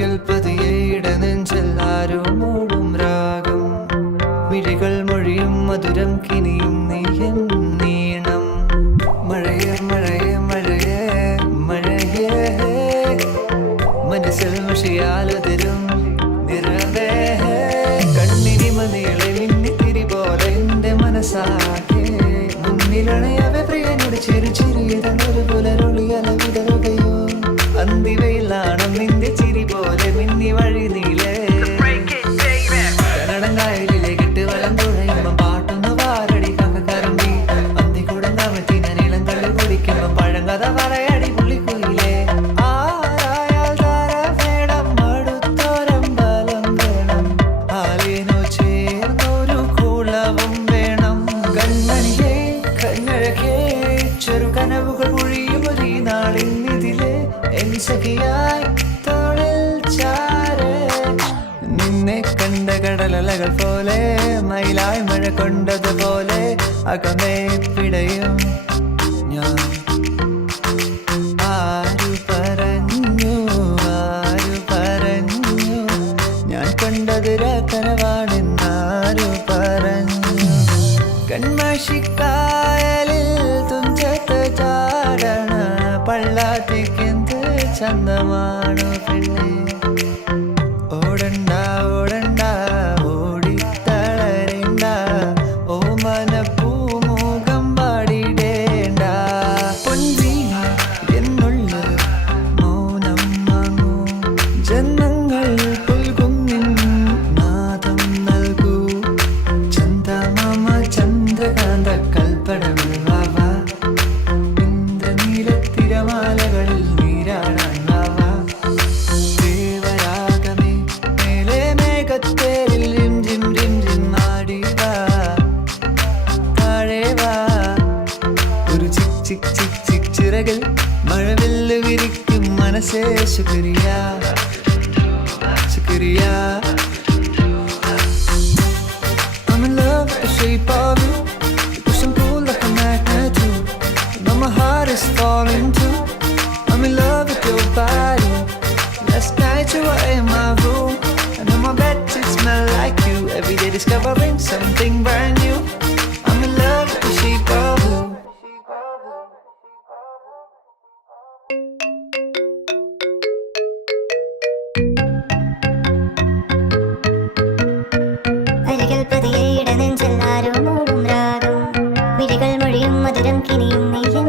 അരികിൽ പതിയെ ഇടനെഞ്ചിൽ ആരോ മൂടും രാഗം മിഴികൾ മൊഴിയും മധുരം കിനിയും നീ എൻ നീണം മഴയേ മഴയേ മഴയേ മഴയേ മനസ്സിൽ മഷിയാലതിരും നിറവേ കണ്ണിരിമ നീളെ മിന്നിത്തിരി പോലെ എന്റെ മനസ്സാകെ മുന്നിലണയവെ പ്രിയനോട് ചെറു ചിരിയതൊരു പുലരൊളിയല വിടരുകയോ അന്തിവയിലാണ് നിന്റെ ചിരി പോലെ മിന്നി വഴി നീളെ കന്നടങ്കായലിലേക്ക് ഇട്ട് വലം തുഴയുമ്പം പാട്ടൊന്ന് പാരടി കക്കറമ്പി അന്തി കൂടെ നമത്തി ഞാൻ ഇളം കള്ളി കുടിക്കുമ്പം പഴങ്കഥ പറയടി പുള്ളിക്കുയിലേ ആരായാൽ താര വേണം അടുത്തോരമ്പലം വേണം ആലിനോ ചേർന്നൊരു കുളവും വേണം കണ്ണനിയേ കണ്ണഴകേ ചെറു കനവുകൾ പൊഴിയും ഒരു നാളിന്നിതിലെ എൻ സഖിയായി തോളിൽ ചാരേ നിന്നെ കണ്ട കടലലകൾ പോലെ മയിലായി മഴ കൊണ്ടതുപോലെ അകമേ പിടയും ഞാൻ ആരു പറഞ്ഞു ഞാൻ കണ്ടത് കനവാണെന്നാരു പറഞ്ഞു കൺമഷിക്കായലിൽ തുഞ്ചത്ത് ചാടണ പള്ളാത്തിക്കെന്ത് ചന്തമാണോ പെണ്ണേ ഓടണ്ട ഓടണ്ട ഓടിത്തളരണ്ട ഓമന പൂമുഖം പാടിടേണ്ട പൊൻവീണ എന്നുള്ള മൗനം വാങ്ങൂ ജന്മങ്ങൾ പുൽകും നിൻ നാദം നൽകൂ ചന്ദമാമ ചന്ദ്രകാന്ത കൽപ്പടകൾ വാവാ ഇന്ദ്രനീലത്തിരമാലകളിൽ നീരാടാൻ വാവാ ദേവരാഗമേ മേലെ മേഘത്തേരിൽ റിം ജിം റിം ജിം ആടി വാ താഴെ വാ ഒരു ചിക് ചിക് ചിക് ചിക് ചിറകിൽ മഴവില്ല് വിരിക്കും മനസ്സേ ശുക്രിയ ശുക്രിയ I'm in love with the shape of you. You push and pull like a magnet too. You know my heart is falling too. I'm in love with your body. Last night you were in my room, and on my bed it smelled like you. Every day discovering something brand new. I'm in love with the shape of you. അരികിൽ പതിയെ ഇടനെഞ്ചിൽ ആരോ മൂടും രാഗം മിഴികൾ മൊഴിയും മധുരം കിനിയും നീ N